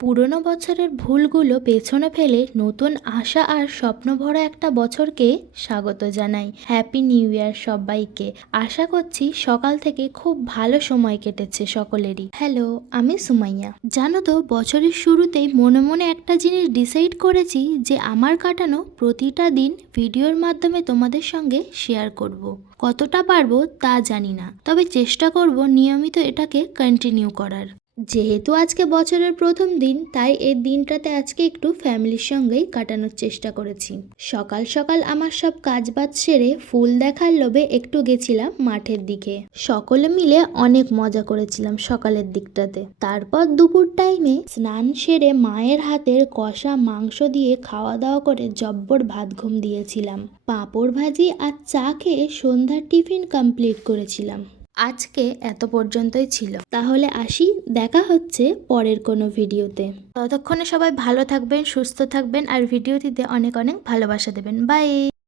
পুরনো বছরের ভুলগুলো পেছনে ফেলে নতুন আশা আর স্বপ্নভরা একটা বছরকে স্বাগত জানাই। হ্যাপি নিউ ইয়ার সবাইকে। আশা করছি সকাল থেকে খুব ভালো সময় কেটেছে সকলেরই। হ্যালো, আমি সুমাইয়া। জানো তো, বছরের শুরুতেই মনে মনে একটা জিনিস ডিসাইড করেছি যে আমার কাটানো প্রতিটা দিন ভিডিওর মাধ্যমে তোমাদের সঙ্গে শেয়ার করব। কতটা পারবো তা জানি না, তবে চেষ্টা করব নিয়মিত এটাকে কন্টিনিউ করার। যেহেতু আজকে বছরের প্রথম দিন, তাই এই দিনটাতে আজকে একটু ফ্যামিলির সঙ্গেই কাটানোর চেষ্টা করেছি। সকাল সকাল আমার সব কাজবাজ সেরে ফুল দেখার লোভে একটু গেছিলাম মাঠের দিকে। সকলে মিলে অনেক মজা করেছিলাম সকালের দিকটাতে। তারপর দুপুর টাইমে স্নান সেরে মায়ের হাতের কষা মাংস দিয়ে খাওয়া দাওয়া করে জব্বর ভাত ঘুম দিয়েছিলাম। পাঁপড় ভাজি আর চা খেয়ে সন্ধ্যার টিফিন কমপ্লিট করেছিলাম। আজকে এত পর্যন্তই ছিল। তাহলে আসি, দেখা হচ্ছে পরের কোনো ভিডিওতে। ততক্ষণে সবাই ভালো থাকবেন, সুস্থ থাকবেন আর ভিডিওটিতে অনেক অনেক ভালোবাসা দেবেন। বাই।